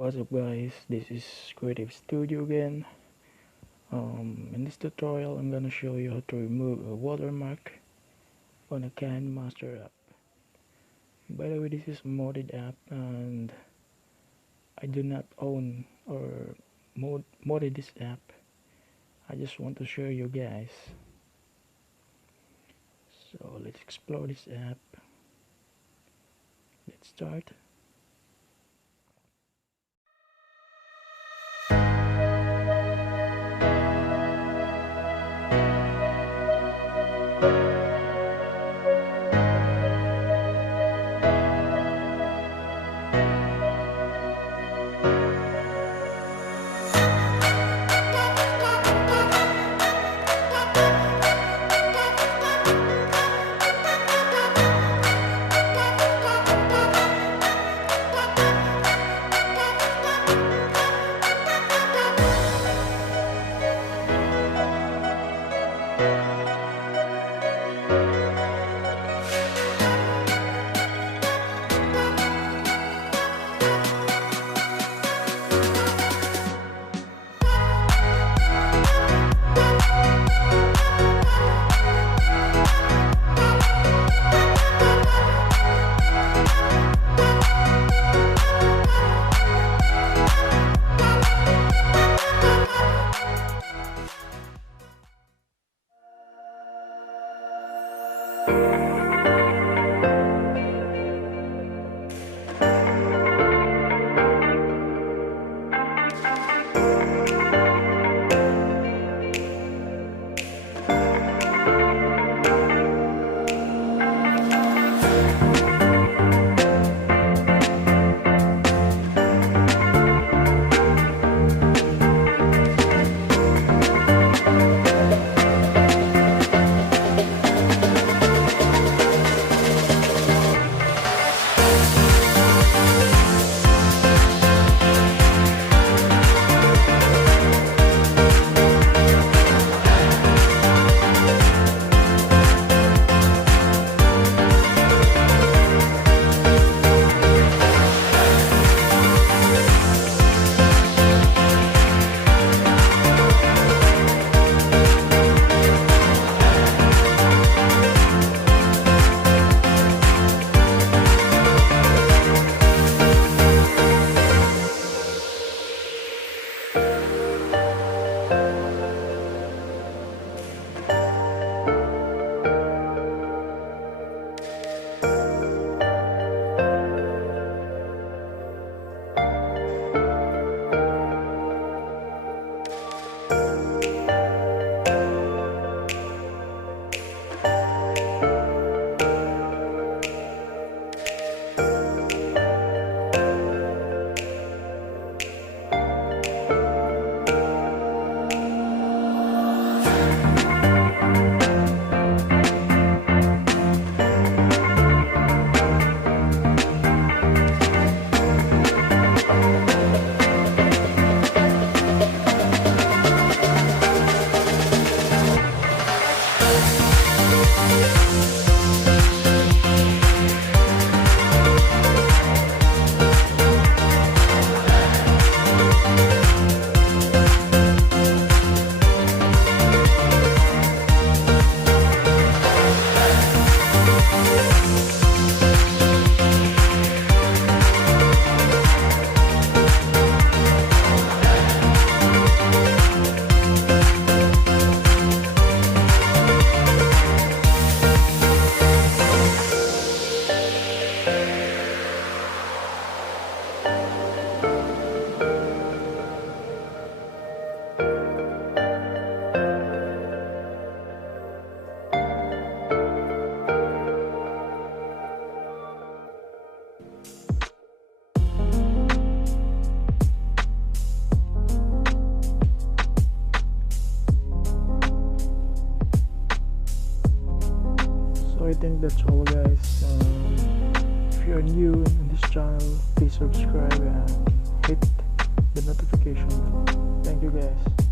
What's up guys, this is Creative Studio again. In this tutorial I'm gonna show you how to remove a watermark on a Kinemaster app. By the way, this is a modded app and I do not own or modded this app. I just want to show you guys. So let's explore this app. Let's start. I think that's all guys. If you're new in this channel, please subscribe and hit the notification bell. Thank you guys.